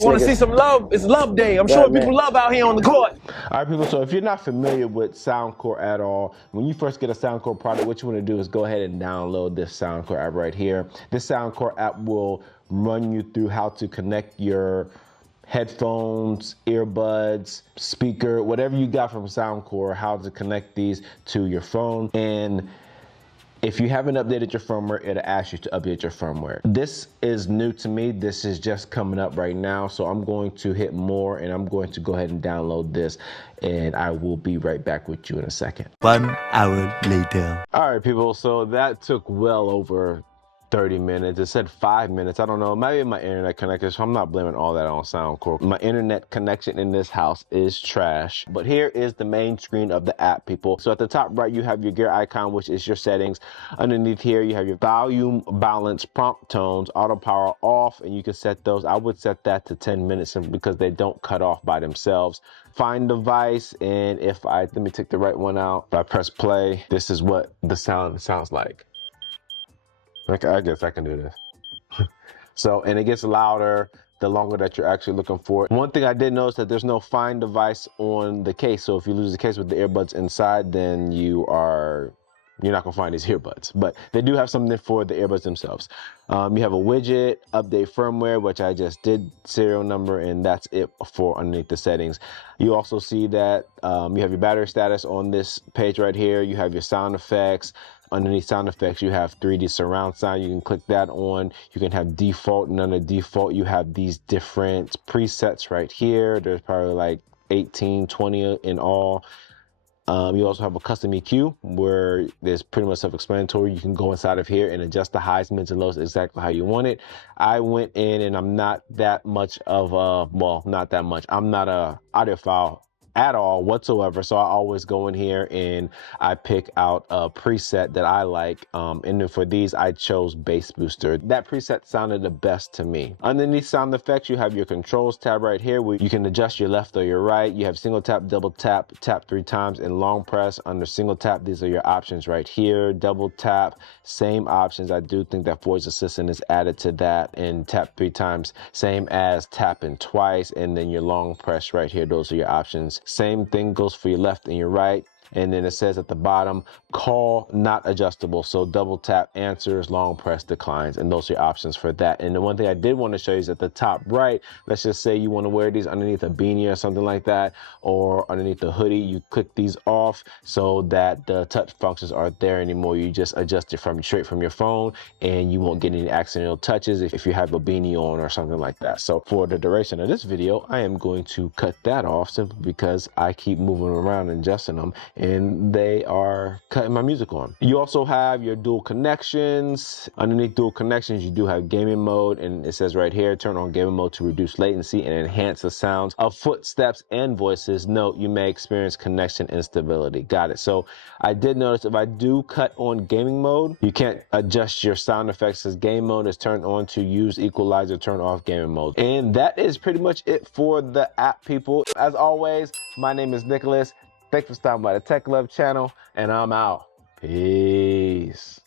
Want to see some love? It's love day. I'm sure people love out here on the court. All right, people, so if you're not familiar with Soundcore at all, when you first get a Soundcore product, what you want to do is go ahead and download this Soundcore app right here. This Soundcore app will run you through how to connect your headphones, earbuds, speaker, whatever you got from Soundcore, how to connect these to your phone. And if you haven't updated your firmware, it'll ask you to update your firmware. This is new to me. This is just coming up right now. So I'm going to hit more and I'm going to go ahead and download this, and I will be right back with you in a second. 1 hour later. All right, people, so that took well over 30 minutes. It said 5 minutes. I don't know, maybe my internet connection, so I'm not blaming all that on Soundcore. My internet connection in this house is trash. But here is the main screen of the app, people. So at the top right, you have your gear icon, which is your settings. Underneath here, you have your volume, balance, prompt tones, auto power off, and you can set those. I would set that to 10 minutes because they don't cut off by themselves. Find device, and let me take the right one out. If I press play, this is what the sound sounds like. Okay, I guess I can do this. So, and it gets louder the longer that you're actually looking for it. One thing I did notice that there's no find device on the case. So if you lose the case with the earbuds inside, then you're not gonna find these earbuds. But they do have something for the earbuds themselves. You have a widget, update firmware, which I just did, serial number, and that's it for underneath the settings. You also see that you have your battery status on this page right here. You have your sound effects. Underneath sound effects, you have 3D surround sound. You can click that on. You can have default, and under default, you have these different presets right here. There's probably like 18, 20 in all. You also have a custom EQ where there's pretty much self-explanatory. You can go inside of here and adjust the highs, mids, and lows exactly how you want it. I went in, and I'm not that much of a, well, not that much. I'm not a audiophile at all whatsoever, so I always go in here and I pick out a preset that I like, and then for these I chose bass booster. That preset sounded the best to me. Underneath sound effects, you have your controls tab right here where you can adjust your left or your right. You have single tap, double tap, tap 3 times, and long press. Under single tap, these are your options right here. Double tap, same options. I do think that voice assistant is added to that, and tap 3 times, same as tapping twice, and then your long press right here. Those are your options. Same thing goes for your left and your right. And then it says at the bottom, call not adjustable. So double tap answers, long press declines, and those are your options for that. And the one thing I did want to show you is at the top right, let's just say you want to wear these underneath a beanie or something like that, or underneath a hoodie. You click these off so that the touch functions aren't there anymore. You just adjust it straight from your phone, and you won't get any accidental touches if you have a beanie on or something like that. So for the duration of this video, I am going to cut that off simply because I keep moving around and adjusting them, and they are cutting my music on. You also have your dual connections. Underneath dual connections, you do have gaming mode, and it says right here, turn on gaming mode to reduce latency and enhance the sounds of footsteps and voices. Note, you may experience connection instability. Got it. So I did notice if I do cut on gaming mode, you can't adjust your sound effects as game mode is turned on. To use equalizer, turn off gaming mode. And that is pretty much it for the app, people. As always, my name is Nicholas. Thanks for stopping by the Tech Love channel, and I'm out. Peace.